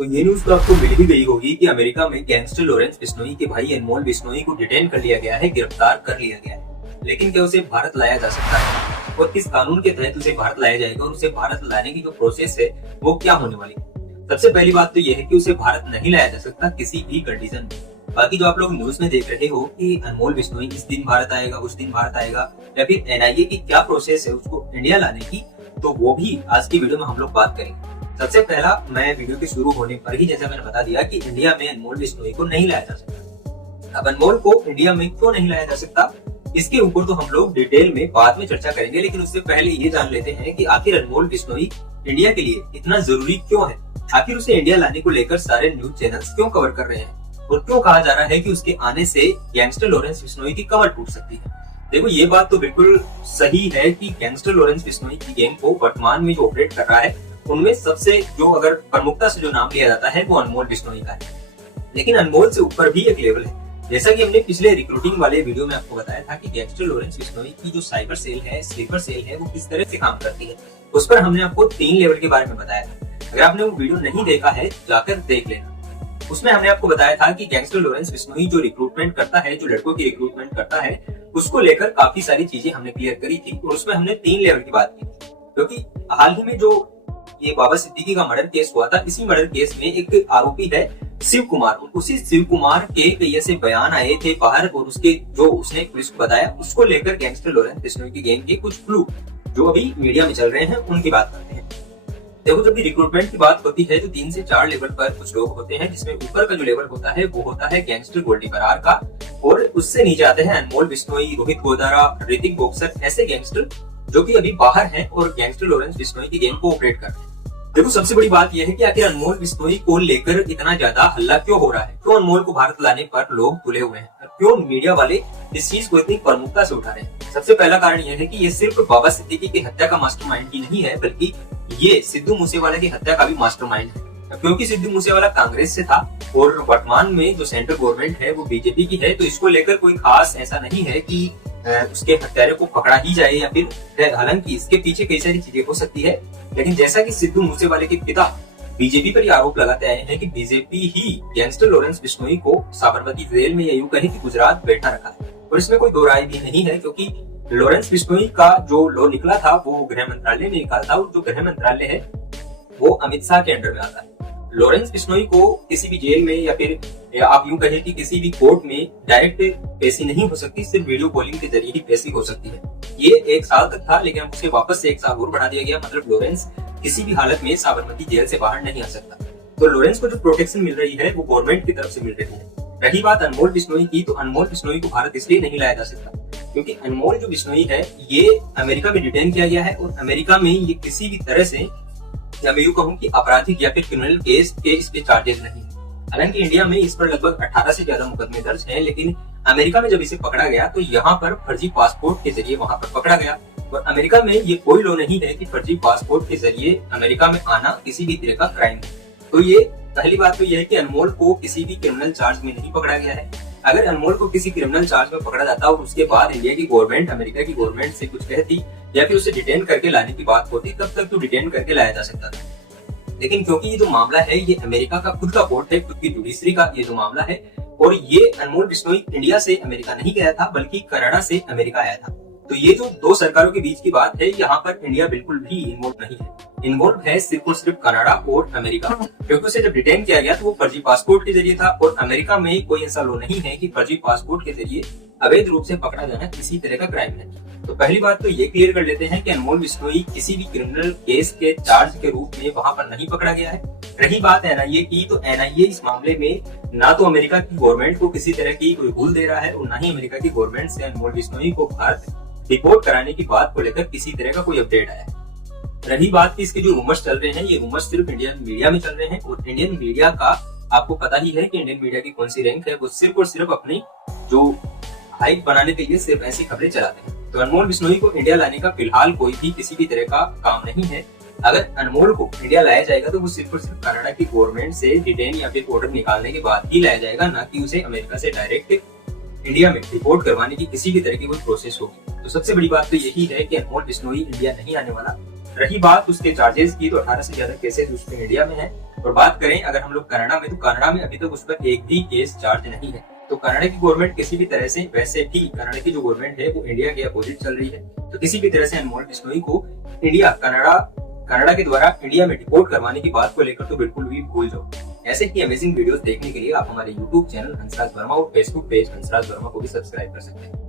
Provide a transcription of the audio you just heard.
तो ये न्यूज तो आपको मिल ही गई होगी कि अमेरिका में गैंगस्टर लॉरेंस बिश्नोई के भाई अनमोल बिश्नोई को डिटेन कर लिया गया है, गिरफ्तार कर लिया गया है। लेकिन क्या उसे भारत लाया जा सकता है और किस कानून के तहत उसे भारत लाया जाएगा और उसे भारत लाने की जो प्रोसेस है वो क्या होने वाली है। सबसे पहली बात तो यह है कि उसे भारत नहीं लाया जा सकता किसी भी कंडीशन में। बाकी जो आप लोग न्यूज में देख रहे हो कि अनमोल बिश्नोई इस दिन भारत आएगा, उस दिन भारत आएगा, या फिर एनआईए की क्या प्रोसेस है उसको इंडिया लाने की, तो वो भी आज की वीडियो में हम लोग बात करेंगे। सबसे पहला, मैं वीडियो के शुरू होने पर ही जैसा मैंने बता दिया कि इंडिया में अनमोल बिश्नोई को नहीं लाया जा सकता। अब अनमोल को इंडिया में क्यों नहीं लाया जा सकता, इसके ऊपर तो हम लोग डिटेल में बाद में चर्चा करेंगे, लेकिन उससे पहले ये जान लेते हैं कि आखिर अनमोल बिश्नोई इंडिया के लिए इतना जरूरी क्यों है। आखिर उसे इंडिया लाने को लेकर सारे न्यूज चैनल्स क्यों कवर कर रहे हैं और क्यों कहा जा रहा है कि उसके आने से गैंगस्टर लॉरेंस बिश्नोई की कमर टूट सकती है। देखो, ये बात तो बिल्कुल सही है कि गैंगस्टर लॉरेंस बिश्नोई की गैंग को वर्तमान में जो ऑपरेट कर रहा है उनमें सबसे जो अगर प्रमुखता से जो नाम लिया जाता है वो अनमोल बिश्नोई का है। लेकिन अनमोल से ऊपर भी एक लेवल है। जैसा कि हमने पिछले रिक्रूटिंग वाले वीडियो में आपको बताया था कि गैंगस्टर लॉरेंस बिश्नोई की जो साइबर सेल है, स्लीपर सेल है, वो किस तरह से काम करती है, उस पर हमने आपको 3 लेवल के बारे में बताया था। अगर आपने वो वीडियो नहीं देखा है जाकर देख लेना। उसमें हमने आपको बताया था कि गैंगस्टर लॉरेंस बिश्नोई जो रिक्रूटमेंट करता है, जो लड़कों की रिक्रूटमेंट करता है, उसको लेकर काफी सारी चीजें हमने क्लियर करी थी और उसमें हमने 3 लेवल की बात की थी। क्योंकि हाल ही में जो ये बाबा सिद्दीकी का मर्डर केस हुआ था, इसी मर्डर केस में एक आरोपी है शिव कुमार। उसी शिव कुमार के कई ऐसे बयान आए थे बाहर और उसके जो उसने पुलिस को बताया, उसको लेकर गैंगस्टर लॉरेंस बिश्नोई की गैंग के कुछ क्लू जो अभी मीडिया में चल रहे हैं उनकी बात करते हैं। देखो, जब भी रिक्रूटमेंट की बात होती है तो 3 से 4 लेवल पर कुछ लोग होते हैं, जिसमें ऊपर का जो लेवल होता है वो होता है गैंगस्टर गोल्डी बरार का, और उससे नीचे आते हैं अनमोल बिश्नोई, रोहित गोदारा, ऋतिक बॉक्सर, ऐसे गैंगस्टर जो कि अभी बाहर हैं और गैंगस्टर लॉरेंस बिश्नोई की गैंग को ऑपरेट कर रहे हैं। देखो, सबसे बड़ी बात यह है कि आखिर अनमोल बिश्नोई को लेकर इतना ज्यादा हल्ला क्यों हो रहा है, क्यों अनमोल को भारत लाने पर लोग तुले हुए हैं, क्यों मीडिया वाले इस चीज को इतनी प्रमुखता से उठा रहे हैं। सबसे पहला कारण यह है कि ये सिर्फ बाबा सिद्दीकी की हत्या का मास्टरमाइंड ही नहीं है, बल्कि ये सिद्धू मूसेवाला की हत्या का भी मास्टरमाइंड है। क्योंकि सिद्धू मूसेवाला कांग्रेस से था और वर्तमान में जो सेंट्रल गवर्नमेंट है वो बीजेपी की है, तो इसको लेकर कोई खास ऐसा नहीं है कि उसके हत्यारे को पकड़ा ही जाए या फिर, हालांकि इसके पीछे कई सारी चीजें हो सकती है। लेकिन जैसा कि सिद्धू मूसेवाले के पिता बीजेपी पर आरोप लगाते आए हैं कि बीजेपी ही गैंगस्टर लॉरेंस बिश्नोई को साबरमती जेल में, या यूं कहे कि गुजरात बैठा रखा है, और इसमें कोई दो राय भी नहीं है। क्योंकि लॉरेंस बिश्नोई का जो लॉ निकला था वो गृह मंत्रालय ने निकाला था, और जो गृह मंत्रालय है वो अमित शाह के अंडर में आता है। लॉरेंस बिश्नोई को किसी भी जेल में या फिर आप यूं कहें कि किसी भी कोर्ट में डायरेक्ट पेशी नहीं हो सकती, सिर्फ वीडियो कॉलिंग के जरिए ही पेशी हो सकती है। ये 1 साल तक था, लेकिन उसे वापस से 1 साल और बढ़ा दिया गया। मतलब लॉरेंस किसी भी हालत में साबरमती जेल से बाहर नहीं आ सकता। तो लॉरेंस को जो प्रोटेक्शन मिल रही है वो गवर्नमेंट की तरफ से मिल रही है। रही बात अनमोल बिश्नोई की, तो अनमोल बिश्नोई को भारत इसलिए नहीं लाया जा सकता क्योंकि अनमोल जो बिश्नोई है ये अमेरिका में डिटेन किया गया है, और अमेरिका में ये किसी भी तरह से, या मैं यूं कहूं कि आपराधिक या फिर क्रिमिनल केस के इस पे चार्जेस नहीं। हालांकि इंडिया में इस पर लगभग 18 से ज्यादा मुकदमे दर्ज हैं, लेकिन अमेरिका में जब इसे पकड़ा गया तो यहाँ पर फर्जी पासपोर्ट के जरिए वहां पर पकड़ा गया। और अमेरिका में ये कोई लॉ नहीं है कि फर्जी पासपोर्ट के जरिए अमेरिका में आना किसी भी तरह का क्राइम है। तो ये पहली बात तो यह है कि अनमोल को किसी भी क्रिमिनल चार्ज में नहीं पकड़ा गया है। अगर अनमोल को किसी क्रिमिनल चार्ज में पकड़ा जाता और उसके बाद इंडिया की गवर्नमेंट, अमेरिका की गवर्नमेंट से कुछ कहती या फिर उसे डिटेन करके लाने की बात होती, तब तक तो डिटेन करके लाया जा सकता था। लेकिन क्योंकि ये जो मामला है ये अमेरिका का खुद का कोर्ट है, खुद की जुडिशरी का ये जो मामला है, और ये अनमोल बिश्नोई इंडिया से अमेरिका नहीं गया था बल्कि कनाडा से अमेरिका आया था। तो ये जो 2 सरकारों के बीच की बात है, यहाँ पर इंडिया बिल्कुल भी इन्वॉल्व नहीं है। इन्वॉल्व है सिर्फ और सिर्फ कनाडा और अमेरिका, क्योंकि उसे जब डिटेन किया गया तो वो फर्जी पासपोर्ट के जरिए था, और अमेरिका में कोई ऐसा लॉ नहीं है कि फर्जी पासपोर्ट के जरिए अवैध रूप से पकड़ा जाना किसी तरह का क्राइम है। तो पहली बात तो ये क्लियर कर लेते हैं कि अनमोल बिश्नोई किसी भी क्रिमिनल केस के चार्ज के रूप में वहां पर नहीं पकड़ा गया है। रही बात एनआईए की, तो एनआईए इस मामले में ना तो अमेरिका की गवर्नमेंट को किसी तरह की कोई भूल दे रहा है, और ना ही अमेरिका की गवर्नमेंट से अनमोल बिश्नोई को भारत रिपोर्ट कराने की बात को लेकर किसी तरह का कोई अपडेट आया है। रही बात की इसके जो रूमर्स चल रहे हैं, ये रूमर्स सिर्फ इंडियन मीडिया में चल रहे हैं, और इंडियन मीडिया का आपको पता ही है कि इंडियन मीडिया की कौन सी रैंक है, वो सिर्फ और सिर्फ अपनी जो हाइप बनाने के लिए सिर्फ ऐसी खबरें चलाते हैं। तो अनमोल बिश्नोई को इंडिया लाने का फिलहाल कोई भी किसी भी तरह का काम नहीं है। अगर अनमोल को इंडिया लाया जाएगा तो वो सिर्फ और सिर्फ कनाडा की गवर्नमेंट से डिटेन या फिर ऑर्डर निकालने के बाद ही लाया जाएगा, ना कि उसे अमेरिका से डायरेक्ट इंडिया में रिपोर्ट करवाने की किसी भी तरह की कोई प्रोसेस होगी। तो सबसे बड़ी बात तो यही है कि अनमोल बिश्नोई इंडिया नहीं आने वाला। रही बात उसके चार्जेस की, तो 18 से ज्यादा केसेस उसके इंडिया में है, और बात करें अगर हम लोग कनाडा में, तो कनाडा में अभी तक उस पर एक भी केस चार्ज नहीं है। तो कनाडा की गवर्नमेंट किसी भी तरह से, वैसे भी कनाडा की जो गवर्नमेंट है वो इंडिया के अपोजिट चल रही है, तो किसी भी तरह से अनमोल बिश्नोई को कनाडा के द्वारा इंडिया में डिपोर्ट करवाने की बात को लेकर तो बिल्कुल भी भूल जाओ। ऐसे ही अमेजिंग वीडियोस देखने के लिए आप हमारे यूट्यूब चैनल हंसराज वर्मा और फेसबुक पेज हंसराज वर्मा को भी सब्सक्राइब कर सकते हैं।